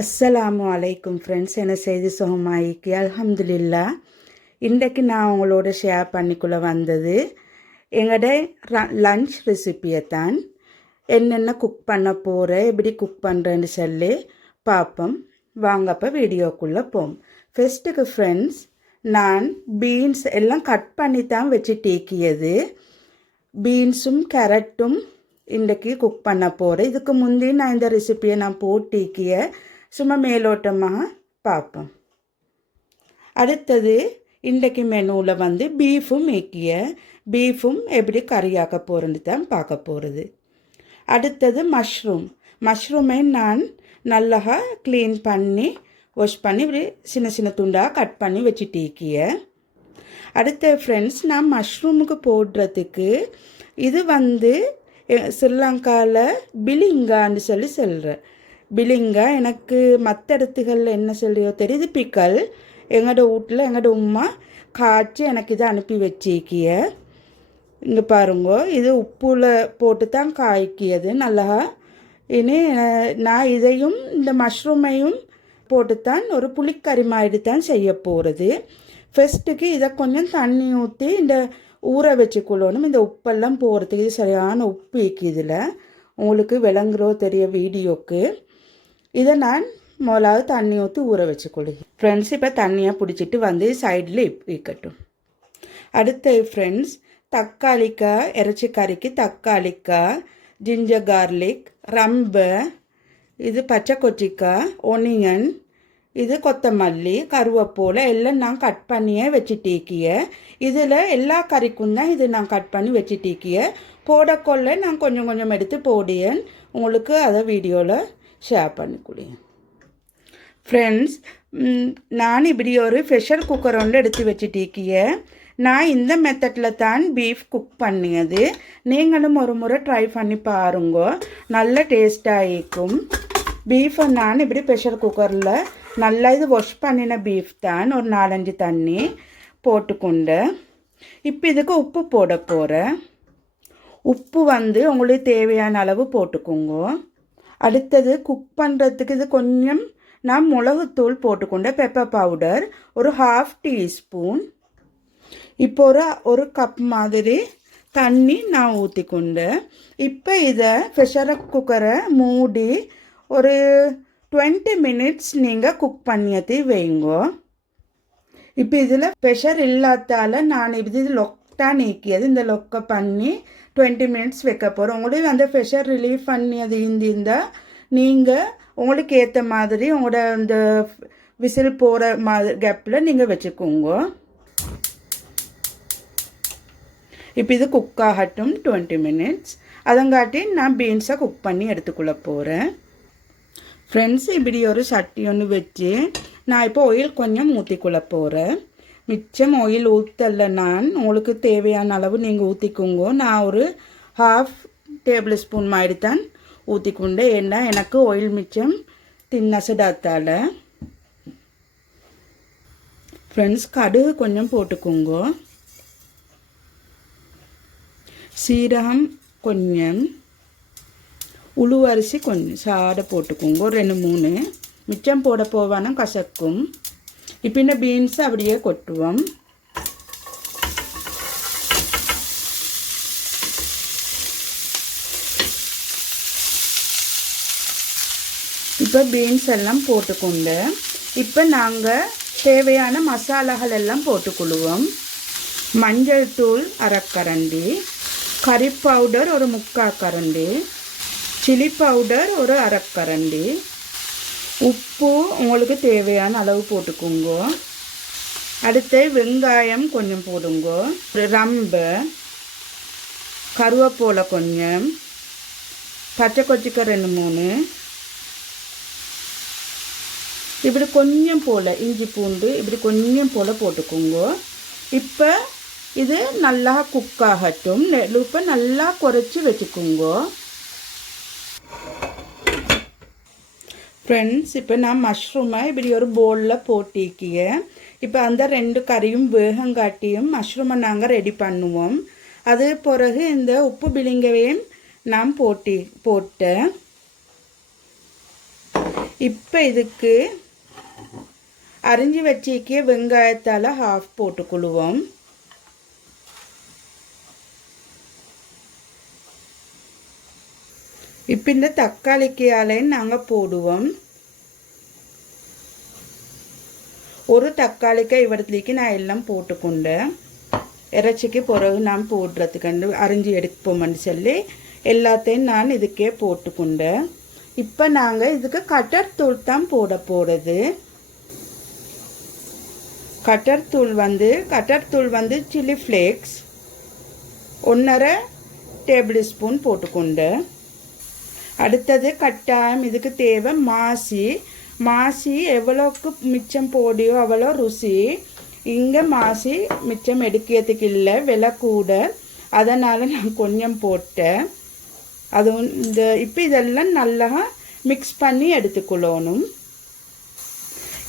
அஸ்ஸலாமு அலைக்கும் ஃப்ரெண்ட்ஸ். என்ன செய்தி சுகமாயிக்கு அல்ஹம்துலில்லா. இன்றைக்கு நான் உங்களோட ஷேர் பண்ணிக்குள்ளே வந்தது எங்களோட லன்ச் ரெசிப்பியை தான். என்னென்ன குக் பண்ண போகிறேன், எப்படி குக் பண்ணுறேன்னு சொல்லி பார்ப்போம். வாங்கப்போ வீடியோக்குள்ளே போம். ஃபஸ்ட்டுக்கு ஃப்ரெண்ட்ஸ், நான் பீன்ஸ் எல்லாம் கட் பண்ணி தான் வச்சு டீக்கியது. பீன்ஸும் கேரட்டும் இன்றைக்கி குக் பண்ண போகிறேன். இதுக்கு முந்தி நான் இந்த ரெசிப்பியை நான் போட்டிக்கிய சும்மா மேலோட்டமாக பார்ப்போம். அடுத்தது இன்றைக்கு மெனுவில் வந்து பீஃபும் எப்படி கறியாக்க போகிறேன்னு தான் பார்க்க போகிறது. அடுத்தது மஷ்ரூமை நான் நல்லா க்ளீன் பண்ணி வாஷ் பண்ணி இப்படி சின்ன சின்ன துண்டாக கட் பண்ணி வச்சுட்டீக்கிய. அடுத்த ஃப்ரெண்ட்ஸ், நான் மஷ்ரூமுக்கு போடுறதுக்கு இது வந்து ஸ்ரீலங்காவில் பிலிங்கான்னு சொல்லி சொல்கிறேன். பிலிங்கா எனக்கு மற்ற இடத்துகளில் என்ன சொல்லியோ தெரியுது. பிக்கல் எங்களோட வீட்டில் எங்களோட உம்மா காய்ச்சி எனக்கு இதை அனுப்பி வச்சிக்கிய. இங்கே பாருங்க, இது உப்புல போட்டு தான் காய்க்கியது நல்லா. இனி நான் இதையும் இந்த மஷ்ரூமையும் போட்டுத்தான் ஒரு புளிக்கறி மாதிரி தான் செய்ய போகிறது. ஃபஸ்ட்டுக்கு இதை கொஞ்சம் தண்ணி ஊற்றி இந்த ஊற வச்சுக்கொள்ளணும். இந்த உப்பெல்லாம் போகிறதுக்கு இது சரியான உப்பு இதில் உங்களுக்கு விளங்குறோ தெரிய வீடியோக்கு. இதை நான் முதலாவது தண்ணி ஊற்றி ஊற வச்சுக்கொள்ளுங்க ஃப்ரெண்ட்ஸ். இப்போ தண்ணியை பிடிச்சிட்டு வந்து சைடில் இருக்கட்டும். அடுத்த ஃப்ரெண்ட்ஸ், தக்காளிக்காய் இறைச்சி கறிக்கு தக்காளிக்காய், ஜிஞ்சர் கார்லிக், ரம்பு, இது பச்சை கொச்சிக்காய், ஒனியன், இது கொத்தமல்லி, கருவேப்பிலை எல்லாம் நான் கட் பண்ணியே வச்சுட்டீக்கிய. இதில் எல்லா கறிக்கும் தான் இது நான் கட் பண்ணி வச்சுட்டீக்கிய. போடக்கொள்ள நான் கொஞ்சம் கொஞ்சம் எடுத்து போடியேன். உங்களுக்கு அதை வீடியோவில் ஷேர் பண்ணிக்கொடுங்க ஃப்ரெண்ட்ஸ். நான் இப்படி ஒரு ப்ரெஷர் குக்கர் ஒன்று எடுத்து வச்சுட்டீக்கிய. நான் இந்த மெத்தடில் தான் பீஃப் குக் பண்ணியது. நீங்களும் ஒரு முறை ட்ரை பண்ணி பாருங்க, நல்ல டேஸ்ட்டாக இருக்கும். பீஃபை நான் இப்படி ப்ரெஷர் குக்கரில் நல்லா இது வாஷ் பண்ணின பீஃப் தான் ஒரு 4-5 தண்ணி போட்டுக்கொண்டு இப்போ இதுக்கு உப்பு போட போகிறேன். உப்பு வந்து உங்களுக்கு தேவையான அளவு போட்டுக்கோங்க. அடுத்தது குக் பண்ணுறதுக்கு இது கொஞ்சம் நான் மிளகுத்தூள் போட்டுக்கொண்ட பெப்பர் பவுடர் ஒரு 1/2 டீஸ்பூன். இப்போ ஒரு கப் மாதிரி தண்ணி நான் ஊற்றிக்கொண்டு இப்போ இதை ப்ரெஷர் குக்கரை மூடி ஒரு 20 மினிட்ஸ் நீங்கள் குக் பண்ணியது வைங்க. இப்போ இதில் ப்ரெஷர் இல்லாதால நான் இது லொக்கா நீக்கியது. இந்த லொக்கை பண்ணி 20 மினிட்ஸ் வைக்க போகிறோம். உங்களுக்கு அந்த ப்ரெஷர் ரிலீஃப் பண்ணியது இருந்தால் நீங்கள் உங்களுக்கு ஏற்ற மாதிரி உங்களோட இந்த விசில் போகிற மாதிரி கேப்பில் நீங்கள் வச்சுக்கோங்க. இப்போ இது குக் ஆகட்டும் 20 மினிட்ஸ். அதங்காட்டி நான் பீன்ஸை குக் பண்ணி எடுத்துக்கொள்ள போகிறேன் ஃப்ரெண்ட்ஸ். இப்படி ஒரு சட்டி ஒன்று வச்சு நான் இப்போ ஆயில் கொஞ்சம் ஊற்றிக்கொள்ள போகிறேன். மிச்சம் ஆயில் ஊற்றல, நான் உங்களுக்கு தேவையான அளவு நீங்கள் ஊற்றிக்கோங்க. நான் ஒரு 1/2 டேபிள் ஸ்பூன் மாதிரி தான் ஊற்றிக்கொண்டு, ஏன்னா எனக்கு ஆயில் மிச்சம் தின்னசடாத்தால். ஃப்ரெண்ட்ஸ், கடுகு கொஞ்சம் போட்டுக்கோங்க, சீரகம் கொஞ்சம், உளுவரிசி கொஞ்சம் சாடை போட்டுக்கோங்க, 2-3. மிச்சம் போட போவானா கசக்கும். இப்போ இந்த பீன்ஸை அப்படியே கொட்டுவோம். இப்போ பீன்ஸ் எல்லாம் போட்டுக்கொண்டு இப்போ நாங்கள் தேவையான மசாலாகள் எல்லாம் போட்டுக்கொள்வோம். மஞ்சள் தூள் 1/2 கரண்டி, கறி பவுடர் ஒரு 3/4 கரண்டி, சில்லி பவுடர் ஒரு 1/2 கரண்டி, உப்பு உங்களுக்கு தேவையான அளவு போட்டுக்கோங்க. அடுத்து வெங்காயம் கொஞ்சம் போடுங்க, ரம்பு, கருவேப்பிலை கொஞ்சம், பச்சை கொச்சிக்காய் 2-3, இப்படி கொஞ்சம் போல் இஞ்சி பூண்டு இப்படி கொஞ்சம் போல் போட்டுக்கோங்க. இப்போ இது நல்லா குக் ஆகட்டும். இப்போ நல்லா குறைச்சி வச்சுக்கோங்க ஃப்ரெண்ட்ஸ். இப்போ நான் மஷ்ரூமை இப்படி ஒரு பவுலில் போட்டிக்கிய. இப்போ அந்த 2 கறியும் வேகங்காட்டியும் மஷ்ரூமை நாங்கள் ரெடி பண்ணுவோம். அது பிறகு இந்த உப்பு பிளிங்கவையும் நான் போட்டேன். இப்போ இதுக்கு அரிஞ்சு வச்சிக்க வெங்காயத்தால் ஹாஃப் போட்டுக்கொள்வோம். இப்போ இந்த தக்காளிக்காலையும் நாங்கள் போடுவோம். ஒரு தக்காளிக்காய் இவரத்துலேக்கு நான் எல்லாம் போட்டுக்கொண்டேன். இறைச்சிக்கு பிறகு நான் போடுறதுக்கு அரிஞ்சு எடுப்போம்னு சொல்லி எல்லாத்தையும் நான் இதுக்கே போட்டுக்கொண்டேன். இப்போ நாங்கள் இதுக்கு கட்டர் தூள் தான் போடுறது. கட்டர் தூள் வந்து சில்லி ஃப்ளேக்ஸ் 1.5 டேபிள் ஸ்பூன் போட்டுக்கொண்டேன். அடுத்தது கட்டாயம் இதுக்கு தேவை மாசி எவ்வளோக்கு மிச்சம் போடியோ அவ்வளோ ருசி. இங்கே மாசி மிச்சம் எடுக்கிறதுக்கு இல்லை, விலை கூட, அதனால் நான் கொஞ்சம் போட்டேன். அதுவும் இப்போ இதெல்லாம் நல்லா மிக்ஸ் பண்ணி எடுத்துக்கொள்ளணும்.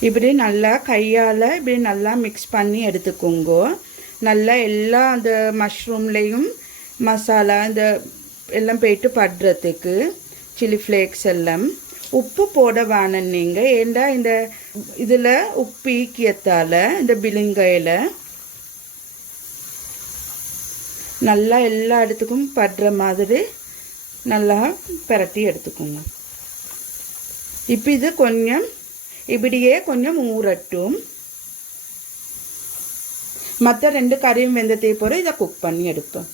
இப்படி நல்லா கையால் இப்படி நல்லா மிக்ஸ் பண்ணி எடுத்துக்கோங்க. நல்லா எல்லா அந்த மஷ்ரூம்லேயும் மசாலா இந்த எல்லாம் போயிட்டு படுறதுக்கு சில்லி ஃப்ளேக்ஸ் எல்லாம். உப்பு போட வேணும் நீங்கள், ஏண்டா இந்த இதில் உப்பு ஈக்கியத்தால் இந்த பிலிங்கையில் நல்லா எல்லா இடத்துக்கும் படுற மாதிரி நல்லா பிரட்டி எடுத்துக்கோங்க. இப்போ இது கொஞ்சம் இப்படியே கொஞ்சம் ஊறட்டும். மற்ற 2 கறியும் வெந்தத்தை போகிற இதை குக் பண்ணி எடுப்போம்.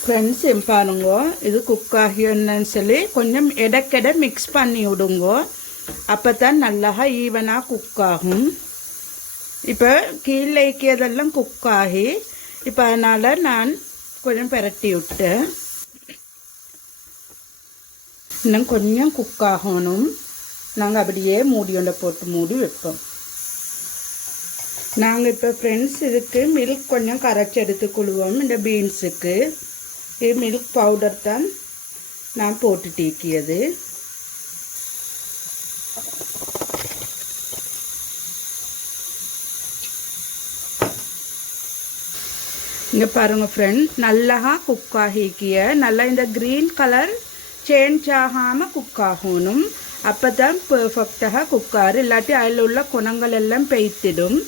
ஃப்ரெண்ட்ஸ் பாருங்க, இது குக் ஆகியோன்னு சொல்லி கொஞ்சம் எடக்கெடை மிக்ஸ் பண்ணி விடுங்க. அப்போ தான் நல்லா ஈவனாக குக் ஆகும். இப்போ கீழேக்கு அதெல்லாம் குக் ஆகி இப்போ அதனால் நான் கொஞ்சம் பிரட்டி விட்டேன். இன்னும் கொஞ்சம் குக் ஆகணும். நாங்கள் அப்படியே மூடியோட போட்டு மூடி வைப்போம். நாங்கள் இப்போ ஃப்ரெண்ட்ஸ் இதுக்கு மில்க் கொஞ்சம் கரைச்சி எடுத்துக்கொள்வோம். இந்த பீன்ஸுக்கு இது மில்க் பவுடர் தான் நான் போட்டு டீக்கியது. இங்கே பாருங்கள் ஃப்ரெண்ட், நல்லா குக் ஆகிக்கிய நல்லா இந்த க்ரீன் கலர் சேஞ்ச் ஆகாமல் குக் ஆகணும். அப்போ தான் பர்ஃபெக்டாக குக் ஆகும். இல்லாட்டி அதில் உள்ள குணங்கள் எல்லாம் பெய்த்திடும்.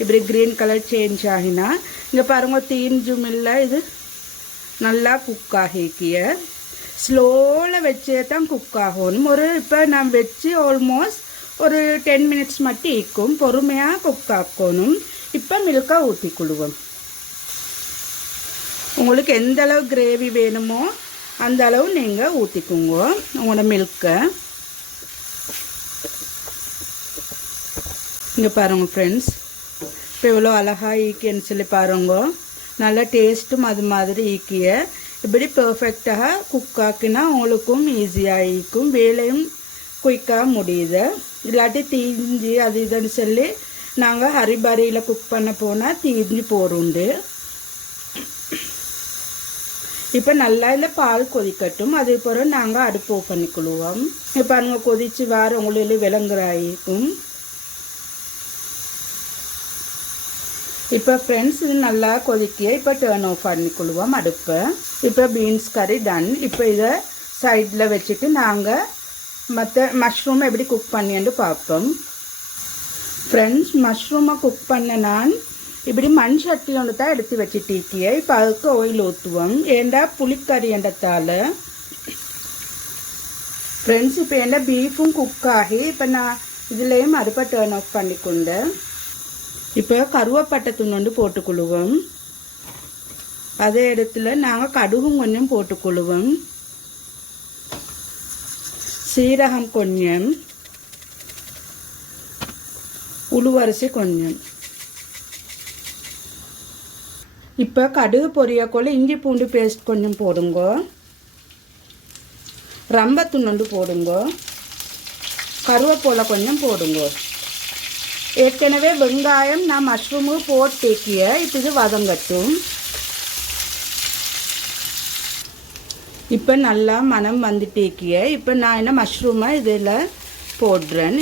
இப்படி க்ரீன் கலர் சேஞ்ச் ஆகினா இங்கே பாருங்கள் தீஞ்சும் இல்லை, இது நல்லா குக் ஆகிக்கிய. ஸ்லோவில் வச்சே தான் குக் ஆகணும். இப்போ நான் வச்சு ஆல்மோஸ்ட் ஒரு 10 மினிட்ஸ் மட்டும் ஈக்கும். பொறுமையாக குக் ஆக்கணும். இப்போ மில்கை ஊற்றிக்கொள்வோம். உங்களுக்கு எந்த அளவு கிரேவி வேணுமோ அந்த அளவு நீங்கள் ஊற்றிக்குங்க உங்களோட மில்கை. இங்கே பாருங்கள் ஃப்ரெண்ட்ஸ், இப்போ எவ்வளோ அழகாக ஈக்கின்னு சொல்லி பாருங்க. நல்லா டேஸ்ட்டும் அது மாதிரி ஈக்கிய. இப்படி பர்ஃபெக்டாக குக் ஆக்கினா உங்களுக்கும் ஈஸியாக ஈக்கும், வேலையும் குயிக்காக முடியுது. இல்லாட்டி தீஞ்சு அது இதுன்னு சொல்லி நாங்கள் ஹரிபரியில் குக் பண்ண போனால் தீஞ்சு போடுண்டு. இப்போ நல்லா இந்த பால் கொதிக்கட்டும். அதே போல் நாங்கள் அடுப்பு ஓப்பன் பண்ணிக்கொள்வோம். இப்போ பாருங்கள் கொதிச்சு வார உங்களுக்கு விளங்குறாயிருக்கும். இப்போ ஃப்ரெண்ட்ஸ் இது நல்லா கொதிக்க இப்போ டர்ன் ஆஃப் பண்ணிக்கொள்வோம் அடுப்பை. இப்போ பீன்ஸ் கறி டன். இப்போ இதை சைடில் வச்சுட்டு நாங்கள் மற்ற மஷ்ரூமை எப்படி குக் பண்ணிட்டு பார்ப்போம். ஃப்ரெண்ட்ஸ், மஷ்ரூமை குக் பண்ண நான் இப்படி மண் சட்டி ஒன்று தான் எடுத்து வச்சுட்டிருக்கிய. இப்போ அதுக்கு ஆயில் ஊற்றுவோம். ஏண்டா புளிக்கறி என்றதால். ஃப்ரெண்ட்ஸ், இப்போ ஏண்டா பீஃபும் குக் ஆகி இப்போ நான் இதுலேயும் அடுப்பை டர்ன் ஆஃப் பண்ணிக்கொண்டேன். இப்போ கருவேப்பட்டை துண்டு போட்டுக்கொள்வோம். அதே இடத்துல நாங்கள் கடுகும் கொஞ்சம் போட்டுக்கொள்வோம். சீரகம் கொஞ்சம், உளுவரிசி கொஞ்சம். இப்போ கடுகு பொரியக்குள்ள இஞ்சி பூண்டு பேஸ்ட் கொஞ்சம் போடுங்க. ரம்பத்துண்டு போடுங்க. கருவேப்பிலை கொஞ்சம் போடுங்க. ஏற்கனவே வெங்காயம் நான் மஷ்ரூமு போட்டேக்கிய. இப்போ இது வதங்கட்டும். இப்போ நல்லா மனம் வந்துட்டேக்கிய. இப்போ நான் என்ன மஷ்ரூமை இதில் போடுறேன்.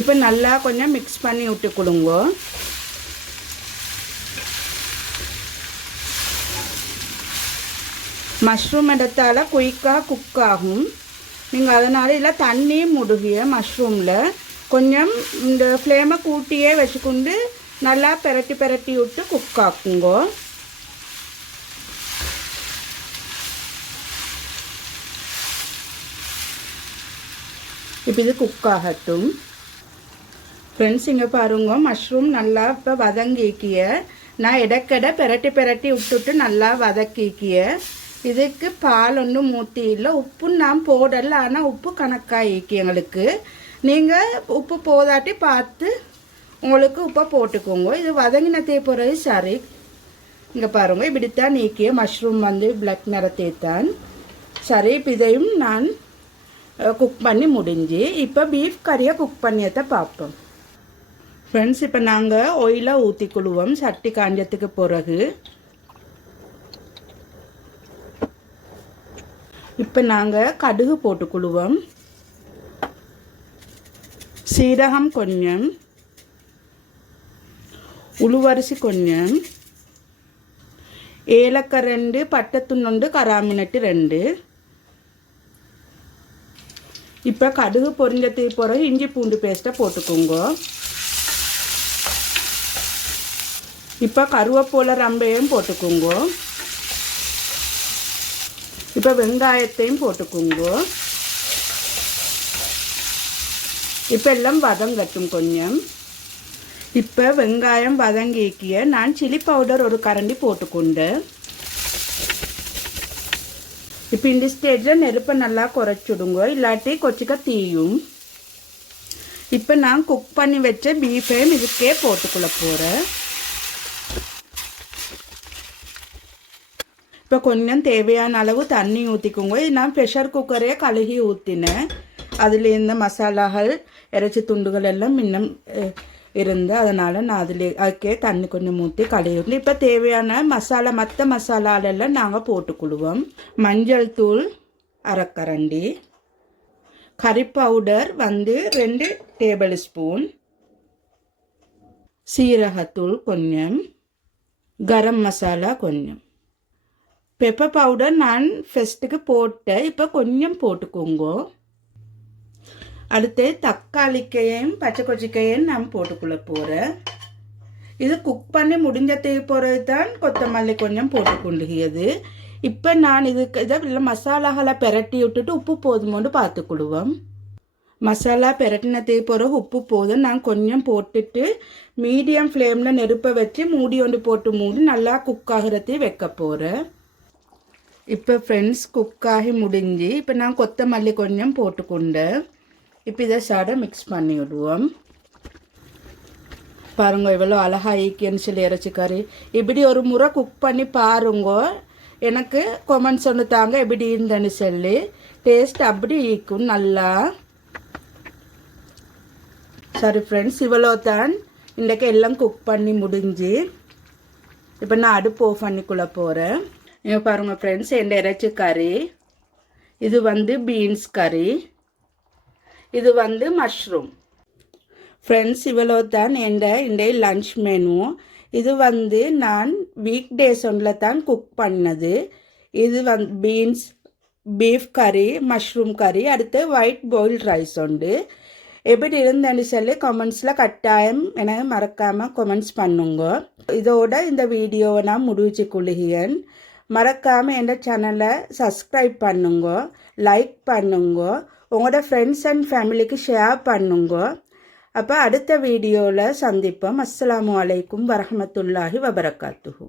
இப்போ நல்லா கொஞ்சம் மிக்ஸ் பண்ணி விட்டு கொடுங்க. மஷ்ரூம் எடுத்தால் குயிக்காக குக் ஆகும். நீங்கள் அதனால் இதில் தண்ணி முடுகிய மஷ்ரூமில் கொஞ்சம் இந்த ஃப்ளேமை கூட்டியே வச்சுக்கொண்டு நல்லா பெரட்டி விட்டு குக் ஆக்குங்கோ. இப்போ இது குக் ஆகட்டும். ஃப்ரெண்ட்ஸ் இங்கே பாருங்க, மஷ்ரூம் நல்லா இப்போ வதங்கிக்கிய. நான் இடக்கடை பெரட்டி விட்டுட்டு நல்லா வதக்கிக்கிய. இதுக்கு பால் ஒன்றும் ஊற்றி இல்லை, உப்பு நான் போடலை, ஆனால் உப்பு கணக்காகிக்கி எங்களுக்கு. நீங்கள் உப்பு போதாட்டி பார்த்து உங்களுக்கு உப்பை போட்டுக்கோங்க. இது வதங்கினத்தை பிறகு சரி. இங்கே பாருங்கள், இப்படித்தான் நீக்கிய மஷ்ரூம் வந்து பிளாக் நிறத்தைத்தான் சரி. இப்போ இதையும் நான் குக் பண்ணி முடிஞ்சு இப்போ பீஃப் கறியை குக் பண்ணியதை பார்ப்போம். ஃப்ரெண்ட்ஸ் இப்போ நாங்கள் ஆயிலை ஊற்றிக்கொள்வோம் சட்டி காஞ்சத்துக்கு பிறகு. இப்போ நாங்கள் கடுகு போட்டுக்கொள்வோம், சீரகம் கொஞ்சம், உளுவரிசி கொஞ்சம், ஏலக்காய் 2, பட்டை துண்டு, கராமினட்டு 2. இப்போ கடுகு பொரிஞ்சதுக்கு பிறகு இஞ்சி பூண்டு பேஸ்ட்டை போட்டுக்கோங்க. இப்போ கருவேப்பிலை ரம்பையும் போட்டுக்கோங்க. இப்போ வெங்காயத்தையும் போட்டுக்கோங்க. இப்போ எல்லாம் வதங்கட்டும் கொஞ்சம். இப்போ வெங்காயம் வதங்கிக்கிய நான் சில்லி பவுடர் ஒரு கரண்டி போட்டுக்கொண்டு இப்போ இந்த ஸ்டேஜில் நெருப்பை நல்லா குறைச்சிடுங்க, இல்லாட்டி கொச்சிக்க தீயும். இப்போ நான் குக் பண்ணி வச்ச பீஃபையும் இதுக்கே போட்டுக்குள்ள போகிறேன். இப்போ கொஞ்சம் தேவையான அளவு தண்ணி ஊற்றிக்கோங்க. இது நான் ப்ரெஷர் குக்கரே கழுகி ஊற்றினேன். அதில் இந்த மசாலாகள் இறைச்சி துண்டுகள் எல்லாம் இன்னும் இருந்து அதனால் நான் அதுக்கே தண்ணி கொஞ்சம் ஊற்றி கழுவி. இப்போ தேவையான மசாலா மற்ற மசாலாலெல்லாம் நாங்கள் போட்டுக்கொள்வோம். மஞ்சள் தூள் அரைக்கரண்டி, கறி பவுடர் வந்து 2 டேபிள் ஸ்பூன், சீரகத்தூள் கொஞ்சம், கரம் மசாலா கொஞ்சம், பெப்பர் பவுடர் நான் ஃபஸ்ட்டுக்கு போட்டேன், இப்போ கொஞ்சம் போட்டுக்கோங்க. அடுத்து தக்காளிக்கையும் பச்சை கொச்சிக்கையும் நான் போட்டுக்குள்ள போகிறேன். இது குக் பண்ணி முடிஞ்சதுக்கு பிறகு தான் கொத்தமல்லி கொஞ்சம் போட்டுக்கொண்டுகியது. இப்போ நான் இதை மசாலாகளை பெரட்டி விட்டுட்டு உப்பு போதுமோன்னு பார்த்துக்கொள்வோம். மசாலா பெரட்டினதுக்கு பிறகு உப்பு போதும் நான் கொஞ்சம் போட்டுட்டு மீடியம் ஃப்ளேமில் நெருப்பை வச்சு மூடி போட்டு நல்லா குக் ஆகிறதையும் வைக்க போகிறேன். இப்போ ஃப்ரெண்ட்ஸ் குக்காகி முடிஞ்சு இப்போ நான் கொத்தமல்லி கொஞ்சம் போட்டுக்கொண்டேன். இப்போ இதை சாட மிக்ஸ் பண்ணி விடுவோம். பாருங்க இவ்வளோ அழகாக ஈக்கியன்னு சொல்லி இறைச்சி கறி. இப்படி ஒரு முறை குக் பண்ணி பாருங்க, எனக்கு கொமெண்ட்ஸ் ஒன்று தாங்க எப்படி இருந்தேன்னு சொல்லி. டேஸ்ட் அப்படி ஈக்கும் நல்லா. சரி ஃப்ரெண்ட்ஸ், இவ்வளோ தான் இன்றைக்கு எல்லாம் குக் பண்ணி முடிஞ்சு இப்போ நான் அடுப்பு ஆஃப் பண்ணிக்குள்ளே போகிறேன். இங்கே பாருங்கள் ஃப்ரெண்ட்ஸ், என் இறைச்சி கறி, இது வந்து பீன்ஸ் கறி, இது வந்து மஷ்ரூம். ஃப்ரெண்ட்ஸ் இவ்வளோ தான் இந்த லன்ச் மெனு. இது வந்து நான் வீக் டேஸ் ஒன்றில் தான் குக் பண்ணது. இது வந்து பீன்ஸ், பீஃப் கறி, மஷ்ரூம் கறி, அடுத்து ஒயிட் பாயில்ட் ரைஸ் உண்டு. எப்படி இருந்தேன்னு சொல்லி கமெண்ட்ஸில் கட்டாயம் எனக்கு மறக்காமல் கமெண்ட்ஸ் பண்ணுங்க. இதோட இந்த வீடியோவை நான் முடிச்சு கொள்ளுகிறேன். மறக்காமல் என் சேனலை சப்ஸ்கிரைப் பண்ணுங்க, லைக் பண்ணுங்க, உங்களோட ஃப்ரெண்ட்ஸ் அண்ட் ஃபேமிலிக்கு ஷேர் பண்ணுங்க. அப்போ அடுத்த வீடியோவில் சந்திப்போம். அஸ்ஸலாமு அலைக்கும் வரஹ்மத்துல்லாஹி வபரகாத்துஹு.